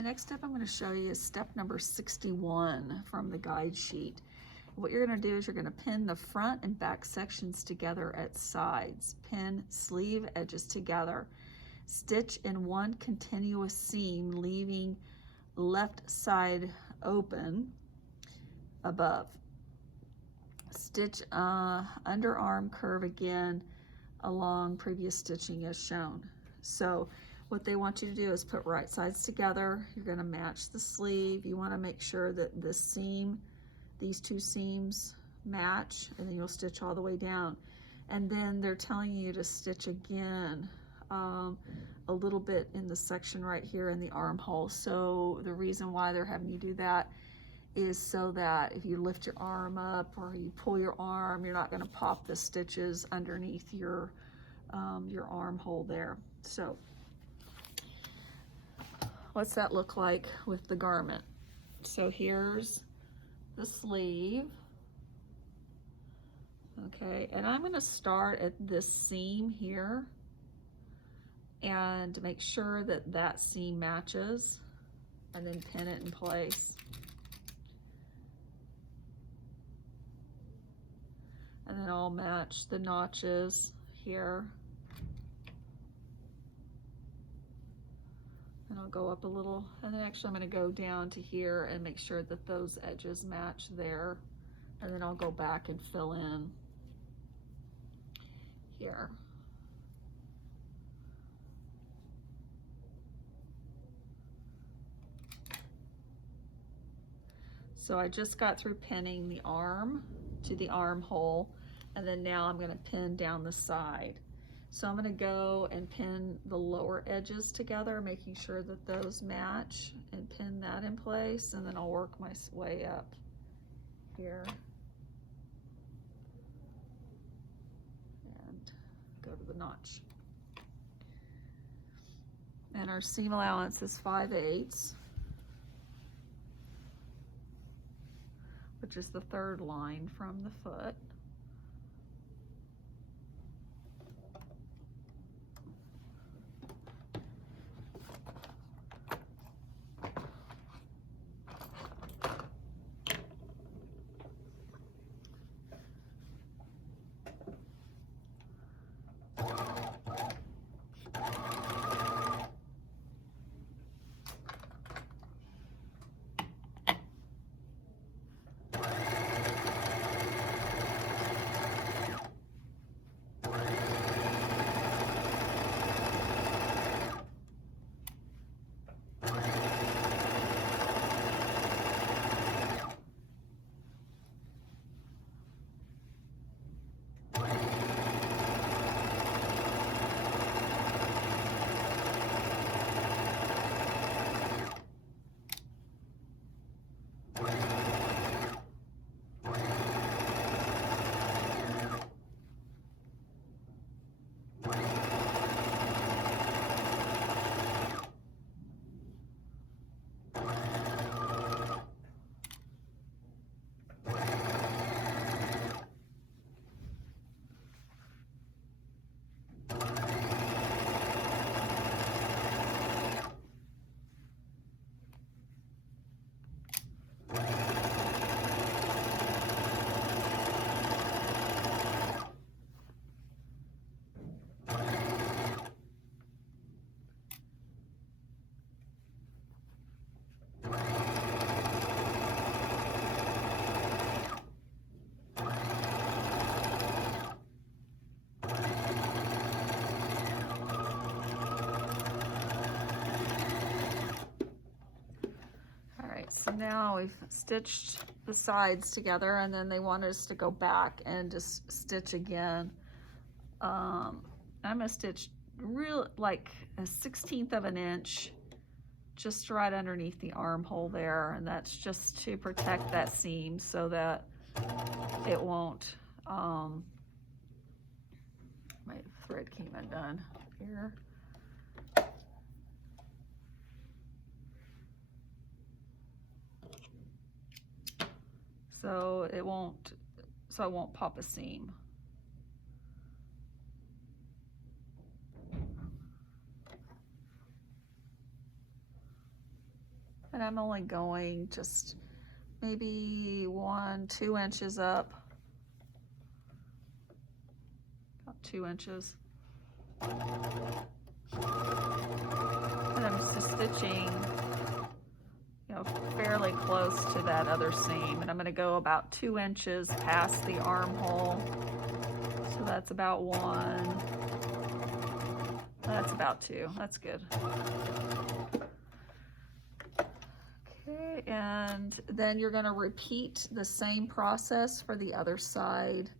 The next step I'm going to show you is step number 61 from the guide sheet. What you're going to do is you're going to pin the front and back sections together at sides. Pin sleeve edges together. Stitch in one continuous seam, leaving left side open above. Stitch underarm curve again along previous stitching as shown. So what they want you to do is put right sides together. You're going to match the sleeve. You want to make sure that this seam, these two seams match, and then you'll stitch all the way down. And then they're telling you to stitch again a little bit in the section right here in the armhole. So the reason why they're having you do that is so that if you lift your arm up or you pull your arm, you're not going to pop the stitches underneath your armhole there. So what's that look like with the garment? So here's the sleeve. Okay, and I'm going to start at this seam here and make sure that that seam matches, and then pin it in place. And then I'll match the notches here. And I'll go up a little, and then actually I'm going to go down to here and make sure that those edges match there. And then I'll go back and fill in here. So I just got through pinning the arm to the armhole, and then now I'm going to pin down the side. So I'm going to go and pin the lower edges together, making sure that those match, and pin that in place, and then I'll work my way up here and go to the notch. And our seam allowance is 5/8, which is the third line from the foot. So now we've stitched the sides together, and then they want us to go back and just stitch again. I'm gonna stitch real like a 1/16 of an inch just right underneath the armhole there, and that's just to protect that seam so that it won't, my thread came undone here. So I won't pop a seam. And I'm only going just maybe 1-2 inches up, about 2 inches. And I'm just stitching, you know, fairly close to that other seam. And I'm going to go about 2 inches past the armhole. So that's about 1. That's about 2. That's good. Okay, and then you're going to repeat the same process for the other side.